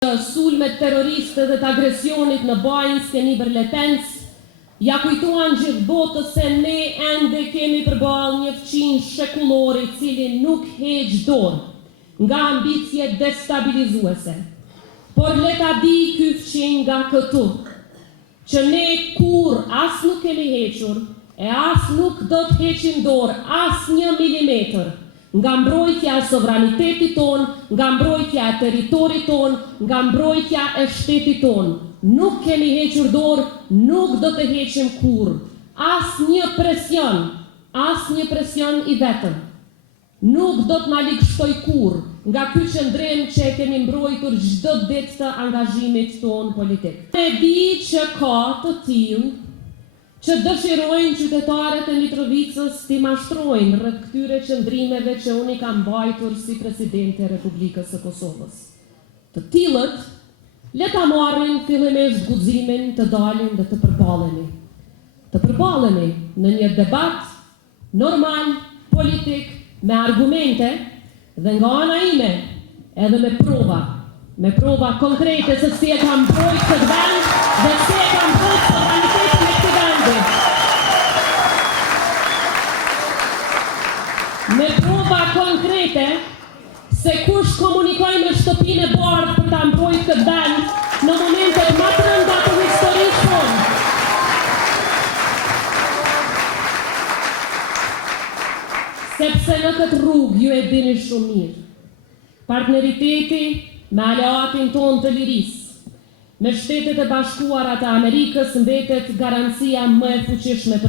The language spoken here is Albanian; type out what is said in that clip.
Sulmet terroriste dhe të agresionit në Bajnës keni Berletens, ja kujtuan gjithë botës se ne ende kemi përballë një fqin shekullor i cili nuk heq dorë nga ambicie destabilizuese. Por le ta di ky fqin nga këtu, që ne kur as nuk kemi hequr, e as nuk do të heqim dorë as 1 milimetër, nga mbrojtja e sovranitetit ton, nga mbrojtja e territorit ton, nga mbrojtja e shtetit ton. Nuk kemi hequr dorë, nuk do të heqim kurrë. As një presion i vetëm. Nuk do të na ligështoj kurrë nga ky qëndrim që e kemi mbrojtur çdo ditë të angazhimit ton politik. E di që ka të tillë që dëshirojnë qytetarët e Mitrovicës t'i mashtrojnë rreth këtyre qëndrimeve që unë i kam mbajtur si presidente e Republikës së Kosovës. Të tillët, le ta marrin fillimisht guximin të dalin dhe të përballeni. Të përballeni në një debat normal, politik, me argumente dhe nga ana ime edhe me prova konkrete se si e kam mbrojtur këtë vend dhe si e kam mbrojtur sovranitetin e këtij vendi. Me prova konkrete se kush komunikoj me shtëpinë e bardhë për ta mbrojtur këtë vend në momentet më të rënda të historisë tonë. Sepse në këtë rrugë ju e dini shumë mirë. Partneriteti me aleatin ton të lirisë, me Shtetet e Bashkuara të Amerikës mbetet garancia më e fuqishme për